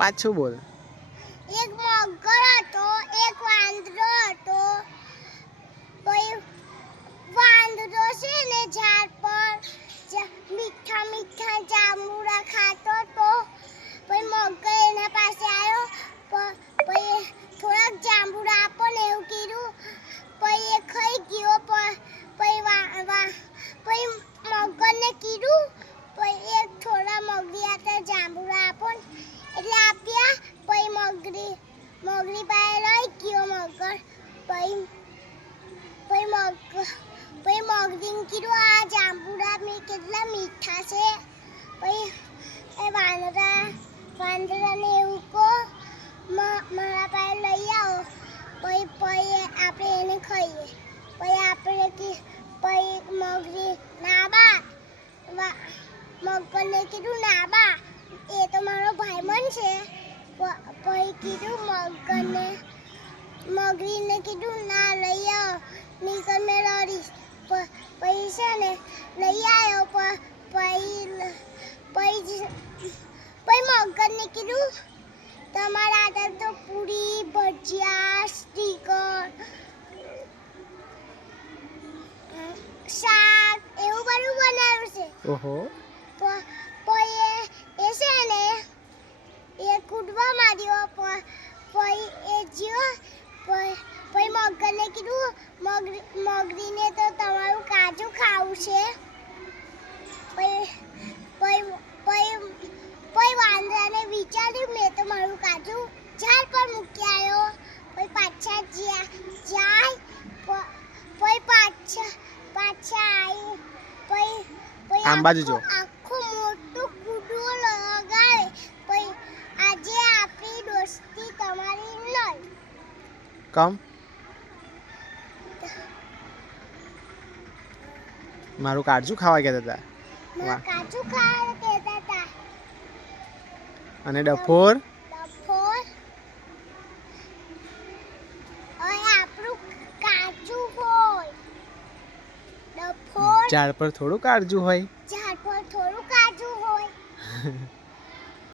પાછું બોલ. એક મગર હતો, એક વાંદરો હતો. પછી વાંદરો છે ને ઝાડ પર મીઠા મીઠા જાંબુડા ખાતો તો. પછી મગર એના પાસે આવ્યો. પછી થોડાક જાંબુડા આપો ને એવું કીધું. પછી એ ખાઈ ગયો. પછી મગરને કીધું પછી એક થોડા મગરી હતા જાંબુડા આપો ને એટલે આપ્યા. પછી મગરી પાસે રહી ગયો મગર. પછી મગરીને કીધું આ જાંબુડા કેટલા મીઠા છે. પછી એ વાંદરાને એવું કહો મારા પાસે લઈ આવો. પછી આપણે એને ખાઈએ. પછી મગરી ના બા મગરને કીધું ના બા એ તો મારો ભાઈબંધ છે. પછી કીધું મગરીને કીધું ના લઈ આવો નીકળ મેં રડીશ. પછી છે ને લઈ આવ્યો. પછી મગરને કીધું તમારા આગળ તો પૂરી ભજીયા સ્ટીકર શાક એવું બધું બનાવ્યું છે. ઓહો. પછી એ છે ને એ કૂદવા માંડ્યો. પછી એ જ્યો. પછી મગરને કીધું મગરીને તો તમારું કાજુ ખાવું છે. પછી વાંદરાને વિચાર્યું મેં તો મારું કાજુ ઝાડ પર મૂકી આવ્યો. પછી પાછા જાય. પછી પાછા આવી. આમ બાજુ જો. આખું મોટું કૂદડું લગાવે. પછી આજે આપણી દોસ્તી તમારી નહીં. કમ મારું કાજુ ખાવા ગયા હતા. કાજુ ખાવા કહેતા હતા. અને ડફોર આપણું કાજુ હોય. ડફોર ઝાડ પર થોડું કાજુ હોય.